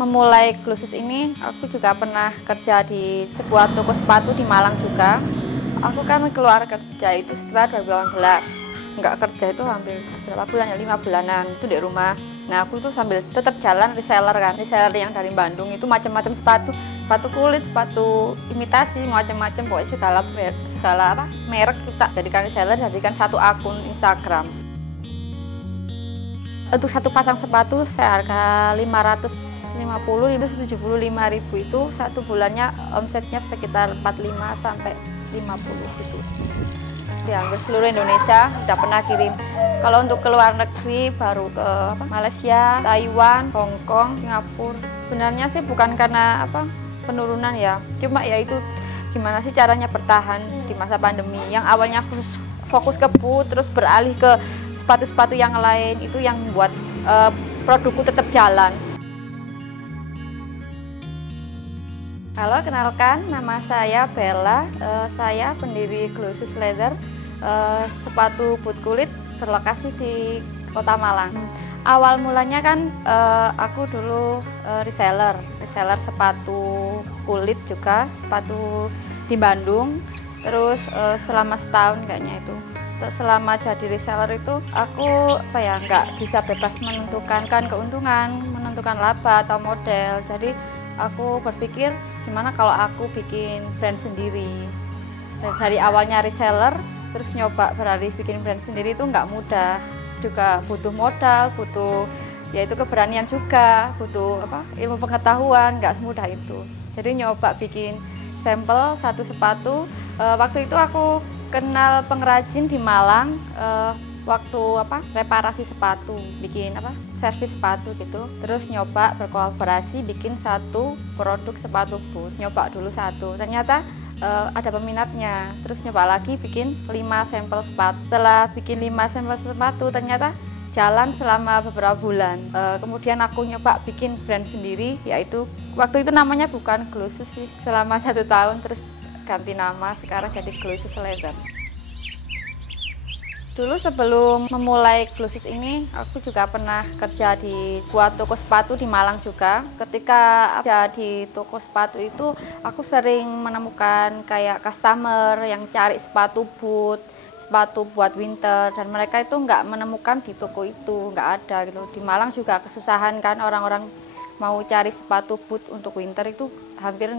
Memulai Glusus ini, aku juga pernah kerja di sebuah toko sepatu di Malang juga. Aku kan keluar kerja itu sekitar 2018. Nggak kerja itu hampir berapa bulan ya, 5 bulanan itu di rumah. Nah, aku tuh sambil tetap jalan reseller kan. Reseller yang dari Bandung itu macam-macam sepatu. Sepatu kulit, sepatu imitasi, macam-macam. Pokoknya segala merek kita jadikan reseller, jadikan satu akun Instagram. Untuk satu pasang sepatu seharga 550-75.000 itu satu bulannya omsetnya sekitar 45 sampai 50 gitu. Di hampir seluruh Indonesia udah pernah kirim. Kalau untuk ke luar negeri baru ke Malaysia, Taiwan, Hong Kong, Singapura. Sebenarnya sih bukan karena penurunan ya. Cuma ya itu gimana sih caranya bertahan di masa pandemi. Yang awalnya fokus ke boot terus beralih ke sepatu-sepatu yang lain, itu yang membuat produkku tetap jalan. Halo, kenalkan, nama saya Bella. Saya pendiri Glusus Leather, sepatu boot kulit berlokasi di Kota Malang. Awal mulanya kan aku dulu reseller sepatu kulit juga, sepatu di Bandung. Terus selama setahun kayaknya itu. Selama jadi reseller itu aku nggak bisa bebas menentukan keuntungan, menentukan laba atau model. Jadi aku berpikir gimana kalau aku bikin brand sendiri. Dari awalnya reseller terus nyoba beralih bikin brand sendiri itu nggak mudah, juga butuh modal, butuh yaitu keberanian juga, butuh ilmu pengetahuan, nggak semudah itu. Jadi nyoba bikin sampel satu sepatu. Waktu itu aku kenal pengrajin di Malang waktu reparasi sepatu, bikin servis sepatu gitu. Terus nyoba berkolaborasi bikin satu produk sepatu boot. Nyoba dulu satu, ternyata ada peminatnya. Terus nyoba lagi bikin 5 sampel sepatu. Setelah bikin 5 sampel sepatu ternyata jalan selama beberapa bulan. Kemudian aku nyoba bikin brand sendiri, yaitu waktu itu namanya bukan Glusus sih, selama 1 tahun. Terus ganti nama, sekarang jadi Glusus Leather. Dulu sebelum memulai Glusus ini, aku juga pernah kerja di buat toko sepatu di Malang juga. Ketika kerja di toko sepatu itu, aku sering menemukan kayak customer yang cari sepatu boot, sepatu buat winter, dan mereka itu nggak menemukan di toko itu, nggak ada gitu. Di Malang juga kesusahan kan, orang-orang mau cari sepatu boot untuk winter itu hampir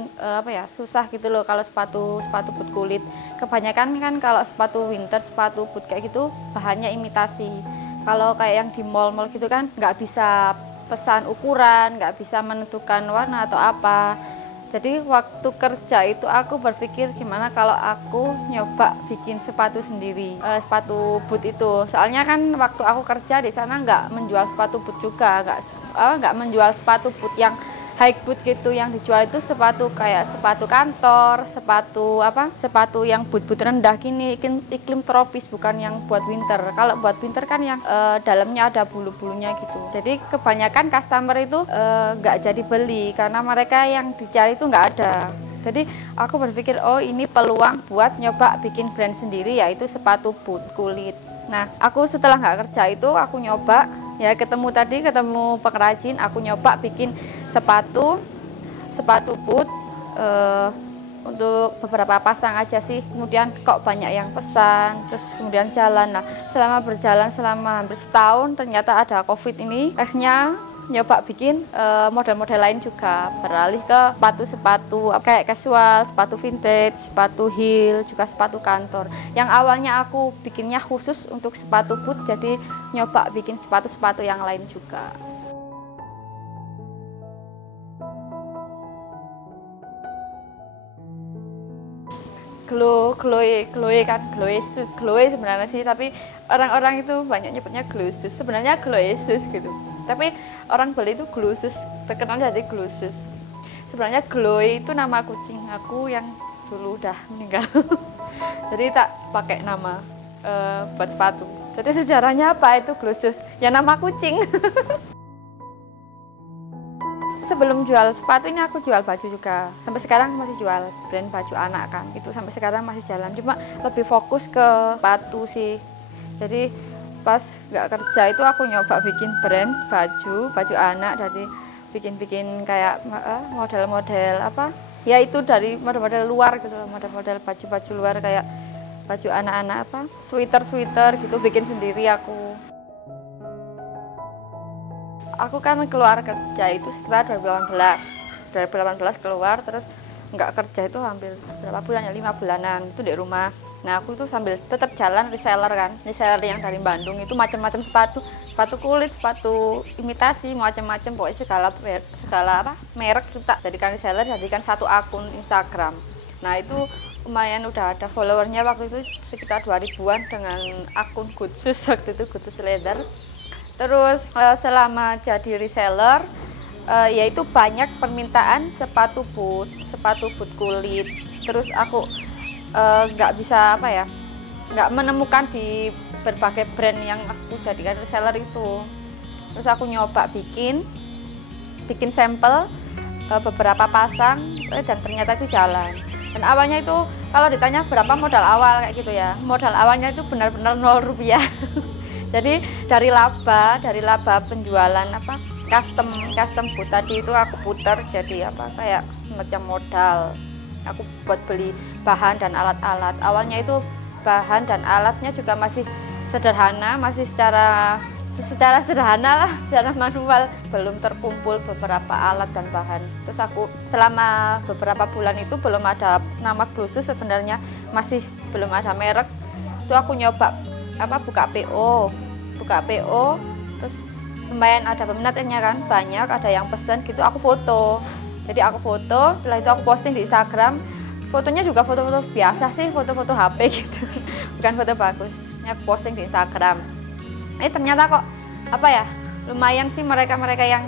susah gitu loh. Kalau sepatu boot kulit kebanyakan kan, kalau sepatu winter, sepatu boot kayak gitu bahannya imitasi. Kalau kayak yang di mall-mall gitu kan nggak bisa pesan ukuran, nggak bisa menentukan warna atau apa. Jadi waktu kerja itu aku berpikir gimana kalau aku nyoba bikin sepatu sendiri, sepatu boot itu. Soalnya kan waktu aku kerja di sana nggak menjual sepatu boot juga, nggak menjual sepatu boot yang high boot gitu. Yang dijual itu sepatu kayak sepatu kantor, sepatu yang boot rendah gini, iklim tropis, bukan yang buat winter. Kalau buat winter kan yang dalamnya ada bulu-bulunya gitu. Jadi kebanyakan customer itu nggak jadi beli karena mereka yang dicari itu nggak ada. Jadi aku berpikir, oh ini peluang buat nyoba bikin brand sendiri, yaitu sepatu boot kulit. Nah, aku setelah nggak kerja itu aku nyoba, ya ketemu pengrajin, aku nyoba bikin sepatu boot untuk beberapa pasang aja sih. Kemudian kok banyak yang pesan, terus kemudian jalan. Nah, selama berjalan selama hampir setahun ternyata ada COVID ini. Akhirnya nyoba bikin model-model lain juga, beralih ke sepatu kayak casual, sepatu vintage, sepatu heel, juga sepatu kantor. Yang awalnya aku bikinnya khusus untuk sepatu boot, jadi nyoba bikin sepatu-sepatu yang lain juga. Chloe sebenarnya sih, tapi orang-orang itu banyak nyebutnya Glusus, sebenarnya Glusus gitu. Tapi orang beli itu Glusus, terkenal jadi Glusus. Sebenarnya Chloe itu nama kucing aku yang dulu udah meninggal. Jadi tak pakai nama buat sepatu. Jadi sejarahnya apa itu Glusus? Ya nama kucing. Sebelum jual sepatu ini aku jual baju juga. Sampai sekarang masih jual brand baju anak kan. Itu sampai sekarang masih jalan. Cuma lebih fokus ke sepatu sih. Jadi pas nggak kerja itu aku nyoba bikin brand baju anak dari bikin kayak model-model apa ya, itu dari model-model luar gitu, model-model baju-baju luar kayak baju anak-anak apa sweater gitu, bikin sendiri aku kan keluar kerja itu sekitar 2018 keluar, terus nggak kerja itu hampir berapa bulan ya, 5 bulanan itu di rumah. Nah aku tuh sambil tetap jalan reseller yang dari Bandung itu macam-macam sepatu kulit, sepatu imitasi, macam-macam, pokoknya segala apa merek itu tak jadikan reseller, jadikan satu akun Instagram. Nah itu lumayan udah ada followernya waktu itu sekitar 2000-an dengan akun Gutsus, waktu itu Gutsus Leather. Terus selama jadi reseller yaitu banyak permintaan sepatu boot kulit. Terus aku nggak bisa nggak menemukan di berbagai brand yang aku jadikan reseller itu. Terus aku nyoba bikin sampel beberapa pasang dan ternyata itu jalan. Dan awalnya itu kalau ditanya berapa modal awal kayak gitu ya, modal awalnya itu benar-benar 0 rupiah. Jadi dari laba penjualan custom boot tadi itu aku putar jadi kayak semacam modal. Aku buat beli bahan dan alat-alat. Awalnya itu bahan dan alatnya juga masih sederhana, masih secara sederhana lah, secara manual, belum terkumpul beberapa alat dan bahan. Terus aku selama beberapa bulan itu belum ada nama Glusus, sebenarnya masih belum ada merek. Itu aku nyoba buka PO, terus lumayan ada peminatnya kan, banyak, ada yang pesen gitu, aku foto. Jadi aku foto, setelah itu aku posting di Instagram. Fotonya juga foto-foto biasa sih, foto-foto HP gitu, bukan foto bagus. Aku posting di Instagram. Ternyata kok lumayan sih mereka yang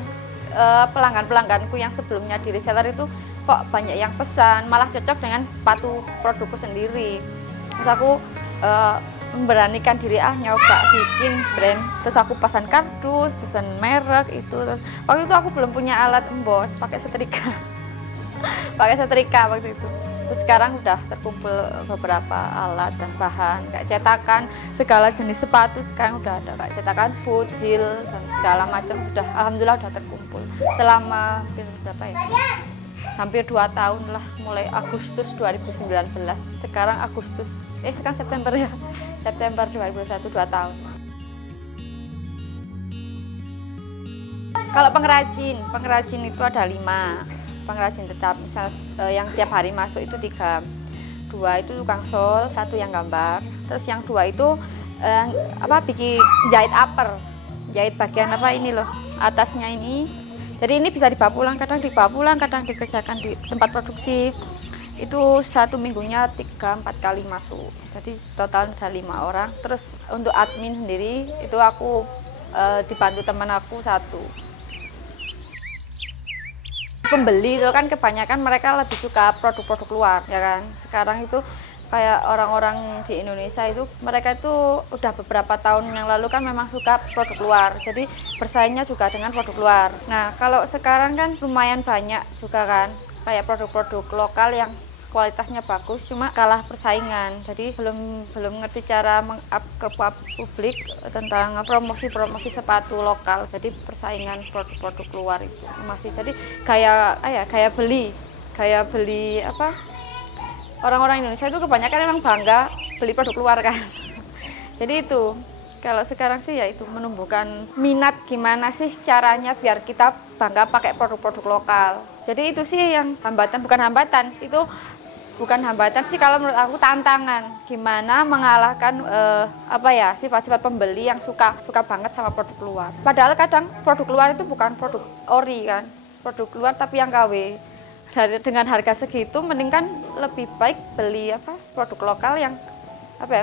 pelangganku yang sebelumnya di reseller itu kok banyak yang pesan, malah cocok dengan sepatu produkku sendiri. Terus aku memberanikan diri nyoba bikin brand. Terus aku pesan kardus, pesan merek itu. Terus waktu itu aku belum punya alat emboss, pakai setrika. Waktu itu. Terus sekarang udah terkumpul beberapa alat dan bahan kayak cetakan segala jenis sepatu, sekarang udah ada kayak cetakan boot, heel dan segala macam, udah alhamdulillah udah terkumpul selama hampir 2 tahun lah, mulai Agustus 2019. Sekarang sekarang September 2021, 2 tahun. Kalau pengrajin itu ada 5 pengrajin tetap, misal yang tiap hari masuk itu 3. 2 itu tukang sol, 1 yang gambar, terus yang 2 itu bikin jahit upper, jahit bagian ini loh, atasnya ini. Jadi ini bisa dibawa pulang, kadang dikerjakan di tempat produksi. Itu 1 minggunya 3-4 kali masuk. Jadi total ada 5 orang. Terus untuk admin sendiri itu aku dibantu teman aku 1. Pembeli itu kan kebanyakan mereka lebih suka produk-produk luar, ya kan. Sekarang itu kayak orang-orang di Indonesia itu, mereka itu udah beberapa tahun yang lalu kan memang suka produk luar, jadi bersaingnya juga dengan produk luar. Nah kalau sekarang kan lumayan banyak juga kan kayak produk-produk lokal yang kualitasnya bagus, cuma kalah persaingan. Jadi belum ngerti cara meng-up ke publik tentang promosi sepatu lokal. Jadi persaingan produk-produk luar itu masih jadi kayak beli orang-orang Indonesia itu kebanyakan memang bangga beli produk luar kan. Jadi itu kalau sekarang sih ya itu menumbuhkan minat, gimana sih caranya biar kita bangga pakai produk-produk lokal. Jadi itu sih yang bukan hambatan sih, kalau menurut aku tantangan gimana mengalahkan sifat-sifat pembeli yang suka banget sama produk luar. Padahal kadang produk luar itu bukan produk ori kan, produk luar tapi yang KW. Dengan harga segitu mending kan lebih baik beli produk lokal yang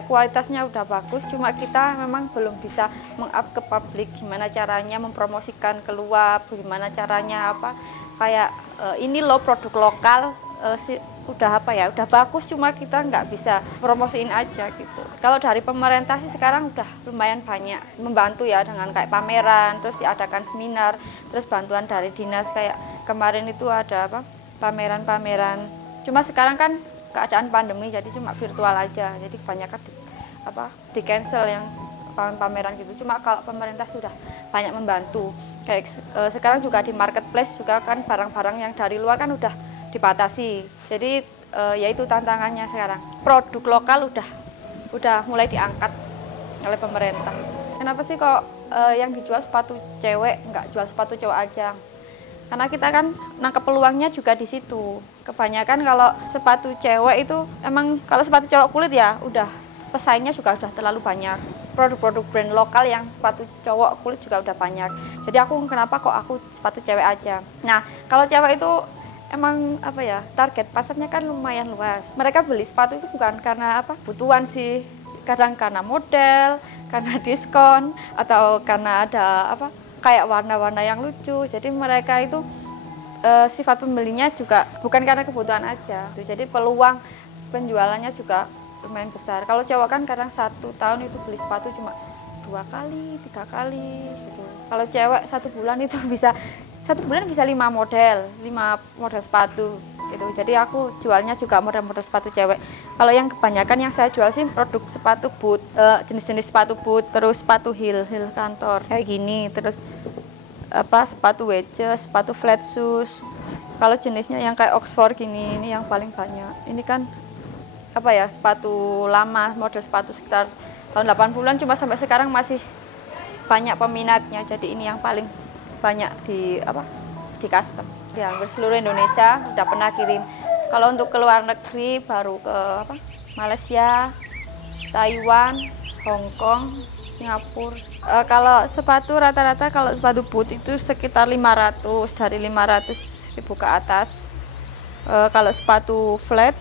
kualitasnya udah bagus, cuma kita memang belum bisa meng-up ke publik, gimana caranya mempromosikan keluar, gimana caranya ini loh produk lokal udah bagus, cuma kita nggak bisa promosiin aja gitu. Kalau dari pemerintah sih sekarang udah lumayan banyak membantu ya, dengan kayak pameran, terus diadakan seminar, terus bantuan dari dinas kayak kemarin itu ada pameran. Cuma sekarang kan keadaan pandemi jadi cuma virtual aja, jadi kebanyakan di cancel yang pameran gitu. Cuma kalau pemerintah sudah banyak membantu. Kayak sekarang juga di marketplace juga kan barang-barang yang dari luar kan udah dibatasi. Jadi ya itu tantangannya sekarang. Produk lokal udah mulai diangkat oleh pemerintah. Kenapa sih kok yang dijual sepatu cewek, nggak jual sepatu cowok aja? Karena kita kan nangkep peluangnya juga di situ. Kebanyakan kalau sepatu cewek itu emang kalau sepatu cowok kulit ya udah pesaingnya juga udah terlalu banyak. Produk-produk brand lokal yang sepatu cowok kulit juga udah banyak. Jadi kenapa kok aku sepatu cewek aja? Nah, kalau cewek itu emang apa ya, target pasarnya kan lumayan luas. Mereka beli sepatu itu bukan karena kebutuhan sih. Kadang karena model, karena diskon, atau karena ada kayak warna-warna yang lucu. Jadi mereka itu sifat pembelinya juga bukan karena kebutuhan aja. Jadi peluang penjualannya juga lumayan besar. Kalau cowok kan kadang 1 tahun itu beli sepatu cuma 2 kali, 3 kali gitu. Kalau cewek 1 bulan itu bisa 5 model sepatu gitu. Jadi aku jualnya juga model-model sepatu cewek. Kalau yang kebanyakan yang saya jual sih produk sepatu boot, jenis-jenis sepatu boot, terus sepatu heel kantor kayak gini, terus sepatu wedges, sepatu flat shoes. Kalau jenisnya yang kayak Oxford gini, ini yang paling banyak. Ini kan sepatu lama, model sepatu sekitar tahun 80-an, cuma sampai sekarang masih banyak peminatnya. Jadi ini yang paling banyak di custom. Di hampir seluruh Indonesia udah pernah kirim. Kalau untuk ke luar negeri baru ke Malaysia, Taiwan, Hong Kong, Singapura. Kalau sepatu rata-rata kalau sepatu boot itu sekitar 500, dari 500.000 ke atas. Kalau sepatu flat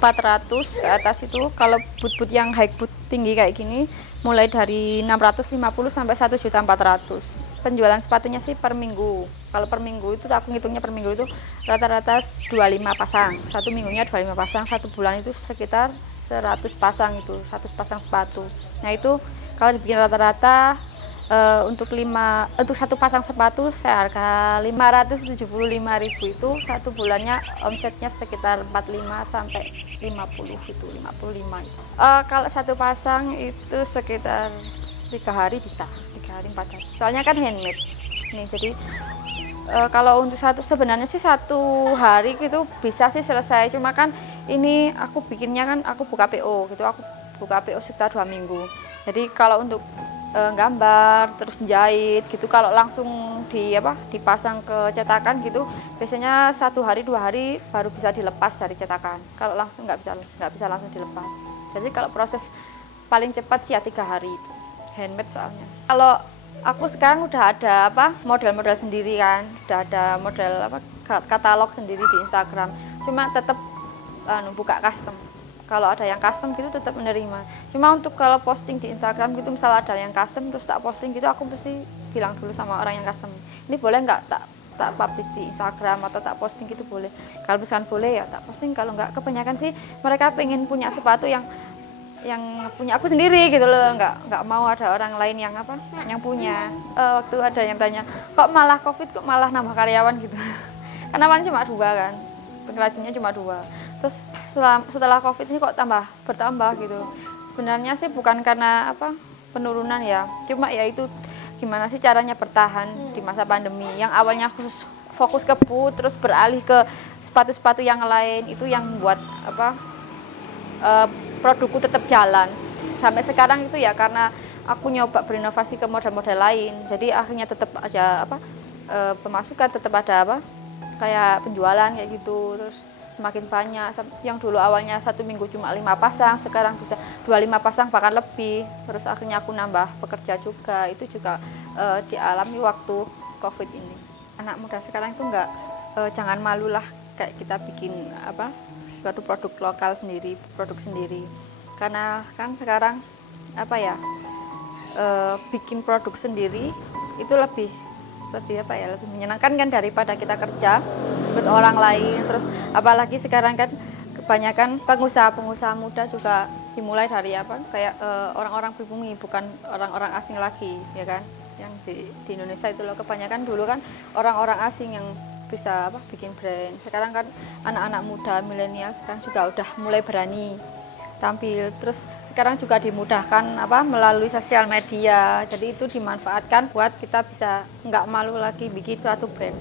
400 ke atas itu. Kalau boot-boot yang high boot tinggi kayak gini mulai dari 650 sampai 1.400.000. Penjualan sepatunya sih per minggu. Kalau per minggu itu aku ngitungnya per minggu itu rata-rata 25 pasang. 1 minggunya 25 pasang, 1 bulan itu sekitar 100 pasang itu, 100 pasang sepatu. Nah, itu kalau dibikin rata-rata untuk 1 pasang sepatu saya harga 575.000 itu 1 bulannya omsetnya sekitar 45 sampai 50 itu 55. Kalau 1 pasang itu sekitar 3 hari bisa, 3 hari 4 hari. Soalnya kan handmade. Nih jadi kalau untuk sebenarnya sih 1 hari gitu bisa sih selesai. Cuma kan ini aku bikinnya kan aku buka PO gitu. Aku buka PO sekitar 2 minggu. Jadi kalau untuk gambar terus jahit gitu, kalau langsung dipasang ke cetakan gitu biasanya 1 hari 2 hari baru bisa dilepas dari cetakan. Kalau langsung nggak bisa langsung dilepas. Jadi kalau proses paling cepat sih ya 3 hari itu. Handmade soalnya. Kalau aku sekarang udah ada model-model sendiri kan, udah ada model katalog sendiri di Instagram. Cuma tetap buka custom. Kalau ada yang custom gitu tetap menerima. Cuma untuk kalau posting di Instagram gitu, misal ada yang custom terus tak posting gitu, aku pasti bilang dulu sama orang yang custom, ini boleh nggak tak publish di Instagram atau tak posting gitu boleh. Kalau misalkan boleh ya tak posting, kalau nggak kebanyakan sih mereka pengen punya sepatu yang punya aku sendiri gitu loh, nggak mau ada orang lain yang punya. Waktu ada yang tanya kok malah COVID kok malah nambah karyawan gitu. Karena kan cuma 2 kan, pengrajinnya cuma 2. Terus setelah COVID ini kok bertambah gitu. Sebenarnya sih bukan karena penurunan ya, cuma ya itu gimana sih caranya bertahan di masa pandemi. Yang awalnya khusus fokus ke boot terus beralih ke sepatu-sepatu yang lain, itu yang membuat produkku tetap jalan sampai sekarang itu ya, karena aku nyoba berinovasi ke model-model lain. Jadi akhirnya tetap ada pemasukan, tetap ada kayak penjualan kayak gitu. Terus semakin banyak, yang dulu awalnya 1 minggu cuma 5 pasang, sekarang bisa 25 pasang bahkan lebih. Terus akhirnya aku nambah pekerja juga, itu juga dialami waktu COVID ini. Anak muda sekarang itu jangan malulah kayak kita bikin suatu produk lokal sendiri, produk sendiri. Karena kan sekarang bikin produk sendiri itu lebih menyenangkan kan daripada kita kerja buat orang lain. Terus apalagi sekarang kan kebanyakan pengusaha muda juga dimulai dari kayak orang-orang pribumi, bukan orang-orang asing lagi ya kan, yang di Indonesia itu loh. Kebanyakan dulu kan orang-orang asing yang bisa bikin brand. Sekarang kan anak-anak muda milenial sekarang juga udah mulai berani tampil. Terus sekarang juga dimudahkan melalui sosial media, jadi itu dimanfaatkan buat kita bisa nggak malu lagi bikin suatu brand.